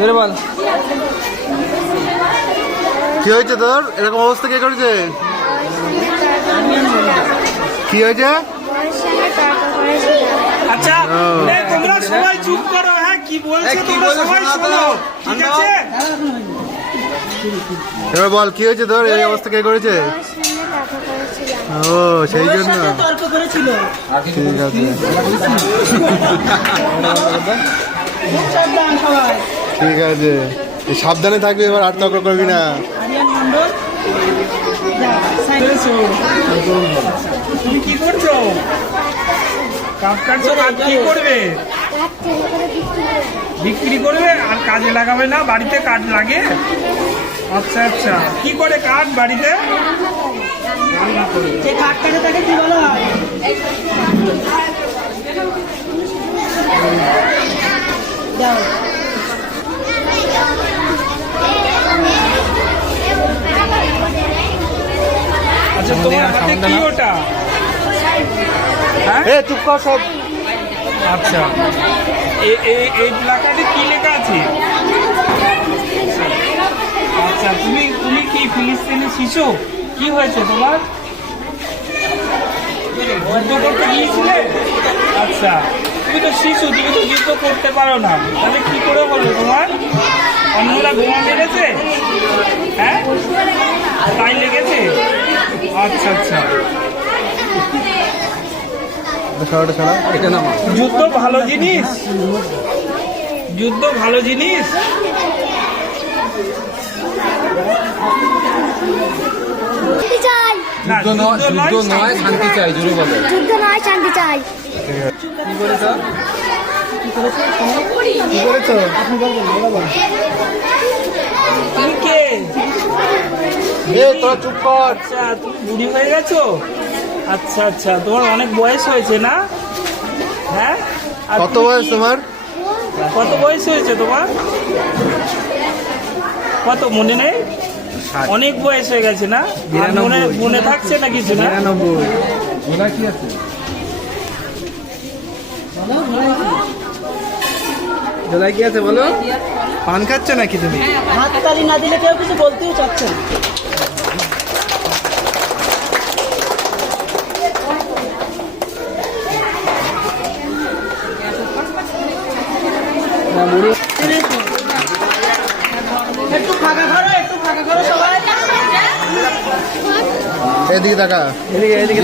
জোরে বল। কি হয়েছে তোর? এরকম অবস্থা কে করেছে? কি হয়েছে? আচ্ছা তোমরা সবাই চুপ করো হ্যাঁ কি বলছে তোমরা সবাই শোনো ঠিক আছে? এবার বল কি হয়েছে তোর? এই অবস্থা কে করেছে? ও সেই জন্য। ঠিক আছে। ঠিক আছে। সাবধানে থাকবি এবার আর তর্ক করবি না। তুমি কি করছ? কাপ কাটছো কাজ কি করবে? বিক্রি করবে? আর কাজে লাগাবে না? বাড়িতে কাঠ লাগে? আচ্ছা আচ্ছা। কি করে কাঠ বাড়িতে? যে কাঠ কাটে তাকে কি বলা হয়? তোমার হাতে কি ওটা? হ্যাঁ? এ চুপ কর সব। আচ্ছা। এ- এই প্লাকার্ডে কি লেখা আছে? আচ্ছা তুমি তুমি কি ফিলিস্তিনের শিশু? কি হয়েছে তোমার? যুদ্ধ করতে গিয়েছিলে? আচ্ছা তুমি তো শিশু তুমি তো যুদ্ধ করতে পারো না। তাহলে কি করে হলো তোমার? অন্যরা বোমা মেরেছে? হ্যাঁ? তাই লেগেছে আচ্ছা আচ্ছা। যুদ্ধ ভালো জিনিস। যুদ্ধ ভালো জিনিস। শান্তি চাই। না, যুদ্ধ নয় যুদ্ধ নয় শান্তি চাই। জোরে বলো। যুদ্ধ নয় শান্তি চাই। কি বলেছ কি করেছ? তুমি কে? এ তোরা চুপ কর। আচ্ছা তুমি বুড়ি হয়ে গেছো? আচ্ছা আচ্ছা তোমার অনেক বয়স হয়েছে না? হ্যাঁ? কত বয়স তোমার? কত বয়স হয়েছে তোমার? কত মনে নেই? অনেক বয়স হয়ে গেছে না? মনে মনে থাকছে না কিছু না? কি আছে? দাদা কি আছে বলো? পান খাচ্ছে নাকি তুমি? হাত তালি না দিলে কেউ কিছু বলতেও চাচ্ছে না একটু ফাঁকা করো একটু ফাঁকা করো সবাই এদিকে তাকা। এদিকে এদিকে।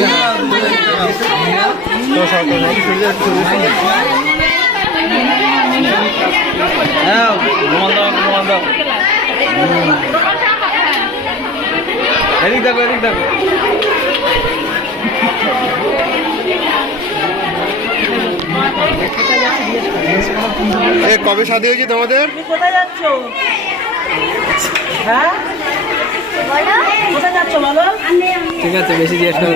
হ্যাঁ এদিক দেখো এদিক দেখো। এ কবে শাদি হয়েছে তোমাদের? কোথায় যাচ্ছ? হ্যাঁ? কোথায় যাচ্ছ বলো? ঠিক আছে বেশি জিজ্ঞেস করে